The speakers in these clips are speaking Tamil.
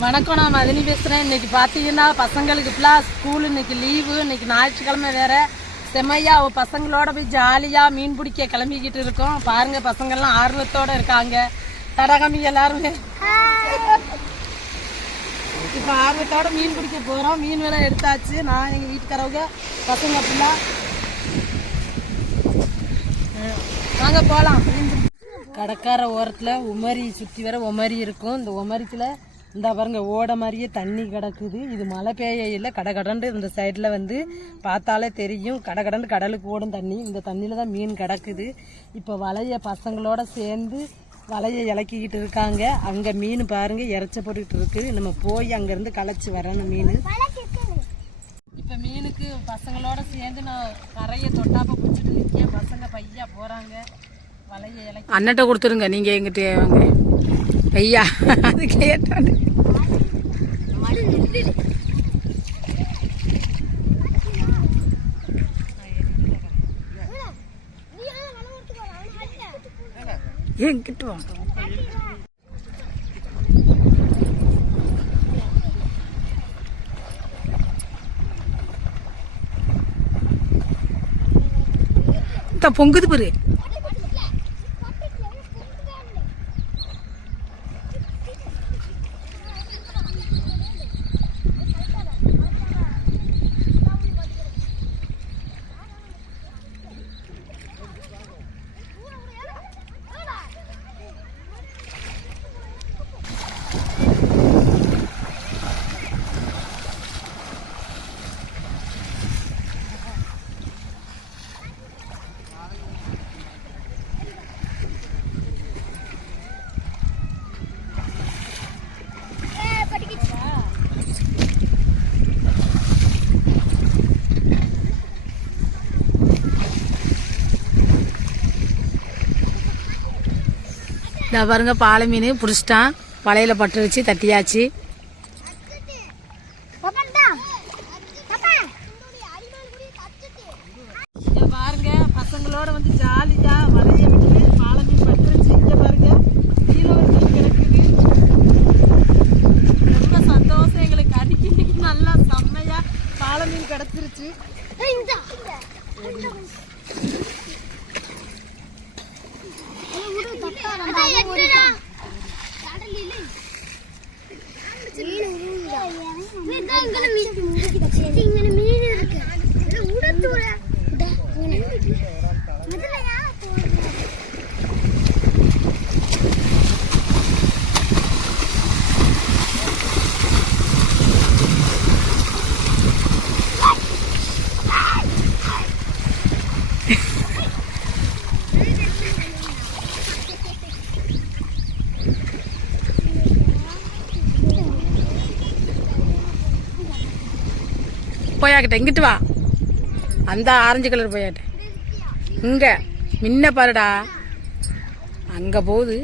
வணக்கம் நான் மதினி பேசுகிறேன் இன்னைக்கு பார்த்தீங்கன்னா பசங்களுக்கு ஃபுல்லாக ஸ்கூல் இன்னைக்கு லீவு இன்னைக்கு ஞாயிற்றுக்கிழமை வேற. செம்மையா அவ பசங்களோட போய் ஜாலியாக மீன் பிடிக்க கிளம்பிக்கிட்டு இருக்கோம். பாருங்கள் பசங்கள்லாம் ஆர்வத்தோட இருக்காங்க. தடகமி எல்லாருமே இப்போ ஆர்வத்தோட மீன் பிடிக்க போகிறோம் மீன் வேலை எடுத்தாச்சு. நான் எங்கள் வீட்டுக்காரவங்க பசங்க ஃபுல்லாக நாங்கள் போகலாம் கடற்கரை ஓரத்தில் உமரி சுற்றி வர உமரி இருக்கும். இந்த உமரிக்குள்ள இந்த பாருங்க ஓட மாதிரியே தண்ணி கிடக்குது. இது மழை பெய்யல கடகடண்டு இந்த சைடில் வந்து பார்த்தாலே தெரியும். கடகடண்டு கடலுக்கு ஓடும் தண்ணி. இந்த தண்ணியில் தான் மீன் கிடக்குது. இப்போ வலைய பசங்களோட சேர்ந்து வலையை இலக்கிக்கிட்டு இருக்காங்க. அங்கே மீன் பாருங்க இறச்ச போட்டுக்கிட்டு இருக்கு. நம்ம போய் அங்கேருந்து களைச்சி வரணும் மீன். இப்போ மீனுக்கு பசங்களோட சேர்ந்து நான் கரையை தொட்டாப்ப பிடிச்சிட்டு நிற்கேன். பசங்க பையா போகிறாங்க வலையை இலக்கி அண்ணட்ட கொடுத்துருங்க. நீங்கள் எங்கிட்ட வாங்க. ஐயா அது கேட்டாண்டு ஏன் கிட்டுவோம் பொங்குது பாரு. இந்த பாருங்க பாலை மீன் பிடிச்சிட்டான். வலையில பட்டு வச்சு தட்டியாச்சு. Amazing. போயாக்கிட்ட இங்கிட்டு வா? அந்த ஆரஞ்சு கலர் போயாட்ட இங்கே. முன்ன பாருடா. அங்கே போகுது.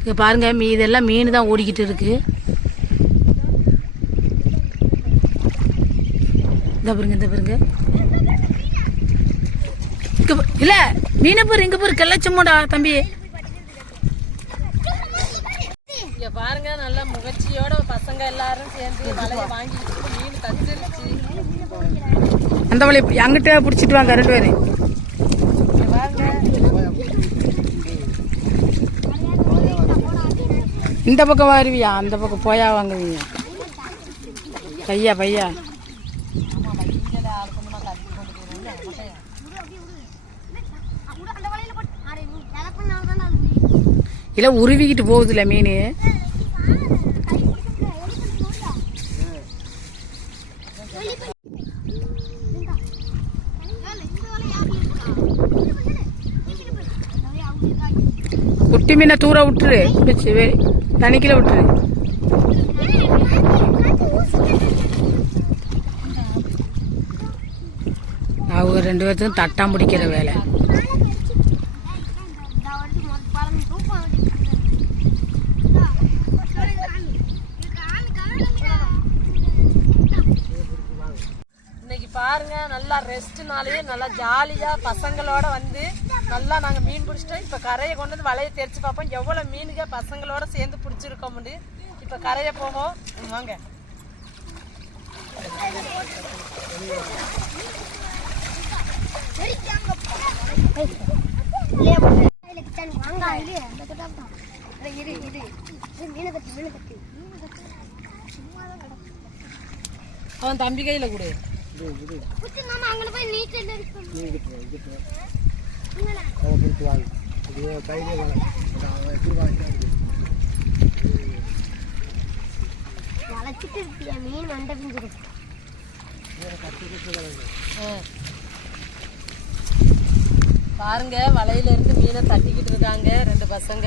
இங்கே பாருங்க மீ இதெல்லாம் மீன் தான் ஓடிக்கிட்டு இருக்கு. இந்த பாருங்க இந்த பாருங்க. இங்க இல்ல மீனை பாரு இங்க பாரு கள்ளச்சம்மோடா தம்பி. இங்க பாருங்க நல்லா முகச்சியோட பசங்க எல்லாரும் சேர்ந்து வலைய வாங்கிட்டு மீன் தச்சிருச்சு அந்த வழி அங்கிட்ட பிடிச்சிட்டு வாங்க ரெண்டு பேரும். இந்த பக்கம் வருவியா அந்த பக்கம் போயா வாங்குவீங்க பையா பையா. இல்ல உருவிக்கிட்டு போகுதுல மீன். குட்டி மீனை தூர விட்டுரு. பிடிச்சி தனிக்கில விட்டுரு. அவங்க ரெண்டு பேர்த்துக்கும் தட்டாம் பிடிக்கிற வேலை பாருங்க நல்லா ரெஸ்ட்னாலேயே நல்லா ஜாலியாக பசங்களோட வந்து நல்லா நாங்கள் மீன் பிடிச்சிட்டோம். இப்போ கரையை கொண்டு வந்து வலையை தெரிச்சு பார்ப்போம். எவ்வளோ மீனுங்க பசங்களோட சேர்ந்து பிடிச்சிருக்கோம் இப்போ கரையை போகும் வாங்க. அவன் தம்பி கையில் கொடு. வளைச்சிட்டு இருப்பியா மீன் வண்ட பிஞ்சிருக்கு. பாருங்க வலையில இருந்து மீனை தட்டிக்கிட்டு இருக்காங்க ரெண்டு பசங்க.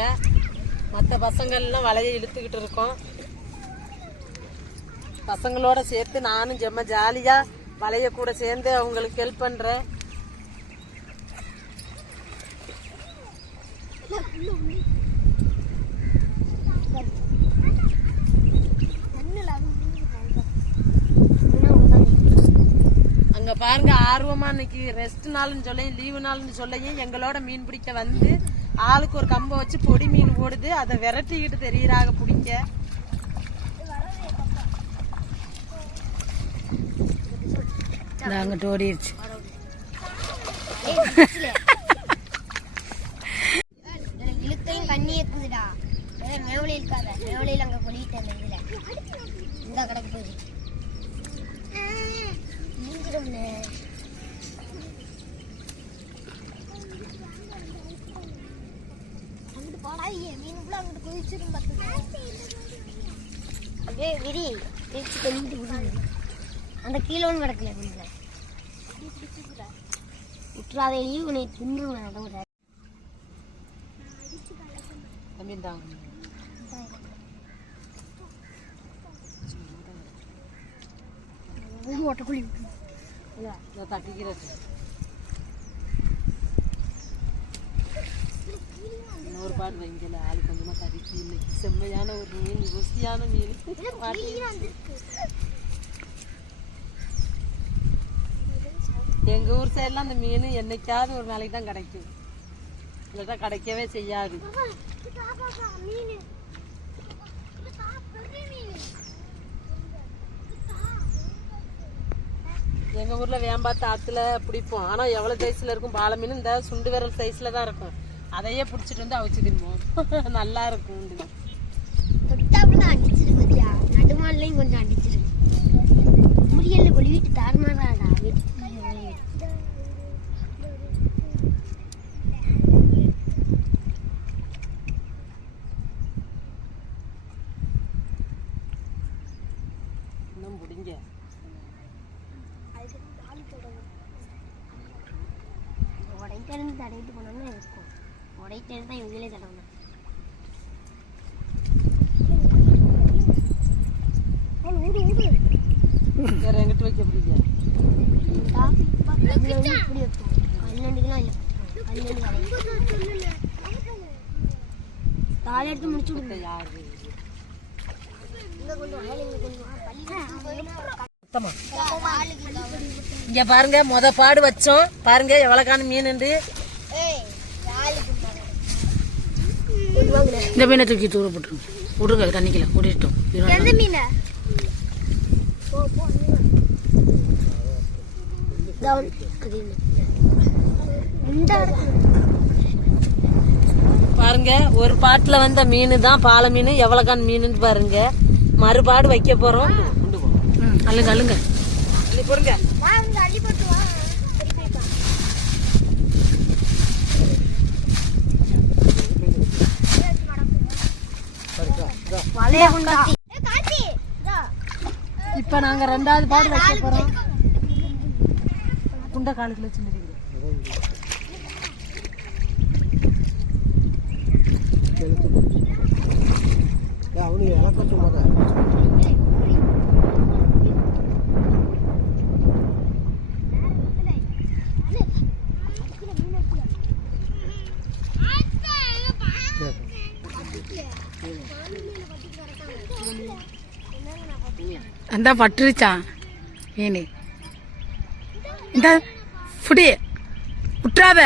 மற்ற பசங்க எல்லாம் வலையை இழுத்துக்கிட்டு இருக்கோம். பசங்களோட சேர்த்து நானும் செம்ம ஜாலியா வலைய கூட சேர்ந்து அவங்களுக்கு ஹெல்ப் பண்றேன் அங்க பாருங்க ஆர்வமா இன்னைக்கு ரெஸ்ட் நாள்னு சொல்லி லீவு நாள்னு சொல்லியும் எங்களோட மீன் பிடிக்க வந்து ஆளுக்கு ஒரு கம்பை வச்சு பொடி மீன் ஓடுது. அதை விரட்டிக்கிட்டு தெரியுறாங்க பிடிக்க. இந்த அங்கிட்டு ஓடிடுச்சு இழுக்கையும் கண்ணி இருக்குதுடா மேவலையில் இருக்காத. மேவலையில் அங்க கொலிட்டேன் இதுல. இந்த கணக்கு போகுது நீங்கிடும்னே அங்கிட்டு அங்கிட்டு அப்படியே விரி. விரிச்சு கொண்டு விடுங்க அந்த கீழே ஒன்று கிடக்கல வீட்டில். விட்டுறாதே உன்னை தின்றுவேன் அதை தம்பி இந்தாங்க ஓட்டக்குழி தட்டிக்கிறது இன்னொரு பாடு வைங்கல. ஆளு கொஞ்சமா கறிக்கு இன்னைக்கு செம்மையான ஒரு மீன் ருசியான மீன். எங்கள் ஊர் சைடெலாம் அந்த மீன் என்னைக்காவது ஒரு நாளைக்கு தான் கிடைக்கும். இல்லாட்டா கிடைக்கவே செய்யாது. எங்கள் ஊரில் வேம்பாத்து ஆற்றுல பிடிப்போம். ஆனால் எவ்வளோ சைஸில் இருக்கும் பாலை மீன்? இந்த சுண்டு விரல் சைஸில் தான் இருக்கும். அதையே பிடிச்சிட்டு வந்து அவிச்சு திம்போம் நல்லா இருக்கும். தொட்டாப்புல அடிச்சிரு பத்தியா? நடுமாலையும் கொஞ்சம் அடிச்சிரு. முரியல்ல கொலிவிட்டு தாறுமாறாடா தடவிட்டு போனோம்னா இருக்கும். உடைத்தெழுந்து தான் இவங்களே தடவணும் வேற எங்கிட்ட வைக்க இப்படி வைப்போம் தாலி எடுத்து முடிச்சு விடுங்க. யாரு வா இங்க பாருங்க முத பாடு வச்சோம். பாருங்க எவ்வளவுக்கான மீன் இந்த மீனை தூக்கி தூர போட்டுருங்க. விடுங்க தண்ணிக்கல ஓடிட்டோம் எந்த மீன்? போ போ டவுன். அது இந்த பாருங்க ஒரு பாட்டுல வந்த மீன் தான் பாலை மீன். எவ்வளவுக்கான மீன் பாருங்க. மறுபாடு வைக்க போறோம். ம் அள்ளுங்க அள்ளுங்க அள்ளி இங்க அள்ளி போட்டு வா. இப்ப நாங்க ரெண்டாவது பாடு வைக்க போறோம். குண்ட காலுக்குள்ள சின்ன அந்த பட்டுருச்சான் மீன் இந்த புடி. விட்டுறாத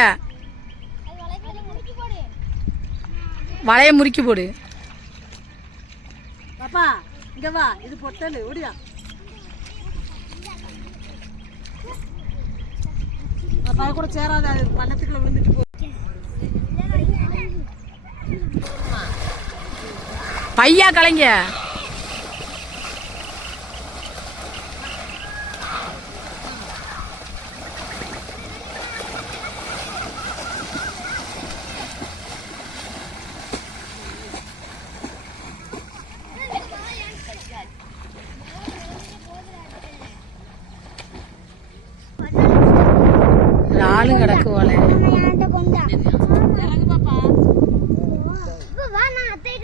வளைய முறுக்கி போடு. பாப்பா இங்க வா. இது பொட்டல் ஓடியா. பாப்பா கூட சேராத. பள்ளத்துக்குள்ள விழுந்துட்டு போ. பையா கலைங்க ஆளும் கிடக்கு போல என்கிட்ட கொண்டா இறங்கு பாப்பா இப்ப வா நான் அத்தைகிட்ட போய் விடுறேன் என் கூட வா கொண்டா தூக்கு வா தூக்கு அதே மாதிரி தூக்கு எங்க பாப்பா உனக்குல கலங்கிடா கலங்கி வாப்பேன் இந்த ஒரு ஏ ரோனி உனக்கு சாப்பிடு புச்சி அதே மாதிரி நீ வந்து கூட்டு போட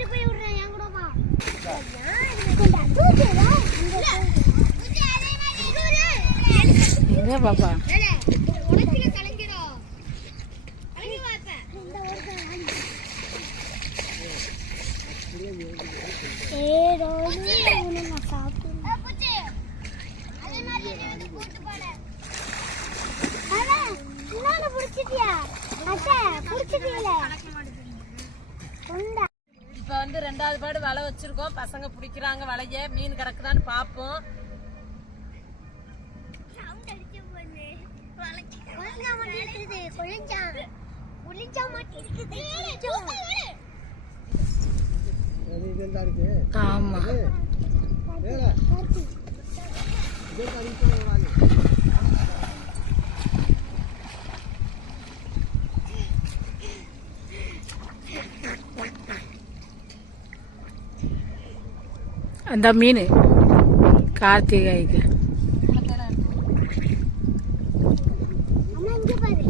அண்ணா இன்னொன்னு புடிச்சிட்டியா? அத்தை புடிச்சிட்டீல கொண்டா. வந்து ரெண்டாவது பாடு வலை வச்சிருக்கோம். பசங்க பிடிக்கிறாங்க வலைய. மீன் கிடக்குதான்னு இருக்குது. ஆமா. அந்த மீன். கார்த்திகைக்கு. அம்மா இங்க பாரு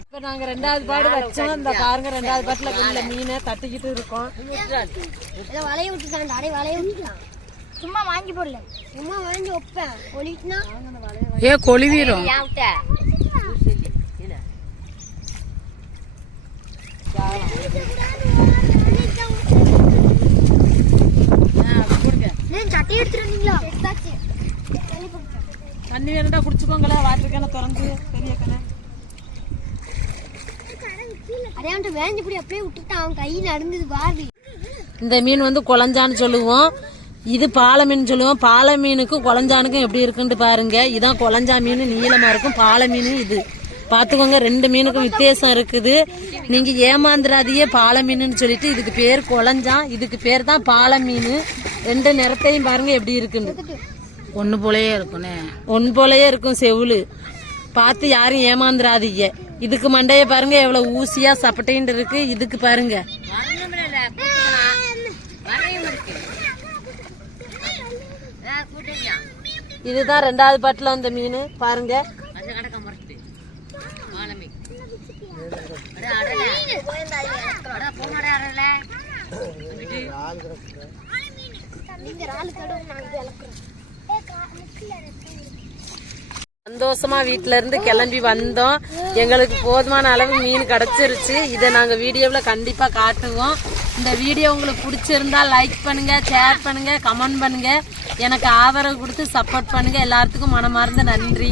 இப்ப நாங்க ரெண்டாவது பாடு வச்சோம். இந்த பாருங்க ரெண்டாவது பாட்டுல உள்ள மீனை தட்டிக்கிட்டு இருக்கோம். இதை வளைய விட்டுட்டான் அடே வளைய விட்டுட்டான். சும்மா வாங்கி போடல சும்மா வளைஞ்சு வைப்பேன். ஒலிட்டுனா ஏ கொழுவீரும் சட்டை எடுத்துட்டு வந்தீங்களா? தண்ணி வேணும்டா குடிச்சுக்கோங்களேன் வாட்டர் கேனை திறந்து பெரிய அதே அவன்கிட்ட வேஞ்சு அப்படியே விட்டுட்டான். அவன் கை நடந்தது பாரதி இந்த மீன் வந்து குழஞ்சான்னு சொல்லுவோம். இது பாலை மீன் சொல்லுவோம். பாலை மீனுக்கும் குழஞ்சானுக்கும் எப்படி இருக்குன்னு பாருங்க. இதான் குழஞ்சா மீன் நீளமா இருக்கும். பாலை மீன் இது. பாத்துக்கோங்க ரெண்டு மீனுக்கும் வித்தியாசம் இருக்குது. நீங்க ஏமாந்துடாதீங்க பாலை மீனுன்னு சொல்லிட்டு இதுக்கு பேர் குழஞ்சான் இதுக்கு பேர் தான் பாலை மீன் ரெண்டு நிறத்தையும் பாருங்க எப்படி இருக்குன்னு. ஒண்ணு போலயே இருக்குண்ணே ஒன் போலயே இருக்கும் செவுளு. பார்த்து யாரும் ஏமாந்துடாதீங்க இதுக்கு மண்டைய பாருங்க எவ்வளவு ஊசியா சப்பட்டைன்னு இருக்கு. இதுக்கு பாருங்க. இதுதான் ரெண்டாவது பாட்டில் வந்த மீன். பாருங்க. சந்தோஷமா வீட்ல இருந்து கிளம்பி வந்தோம். எங்களுக்கு போதுமான அளவு மீன் கிடைச்சிருச்சு. இதை நாங்க வீடியோவில் கண்டிப்பா காட்டுவோம். இந்த வீடியோ உங்களுக்கு பிடிச்சிருந்தா லைக் பண்ணுங்க ஷேர் பண்ணுங்க கமெண்ட் பண்ணுங்க. எனக்கு ஆதரவு கொடுத்து சப்போர்ட் பண்ணுங்க. எல்லாத்துக்கும் மனமார்ந்த நன்றி.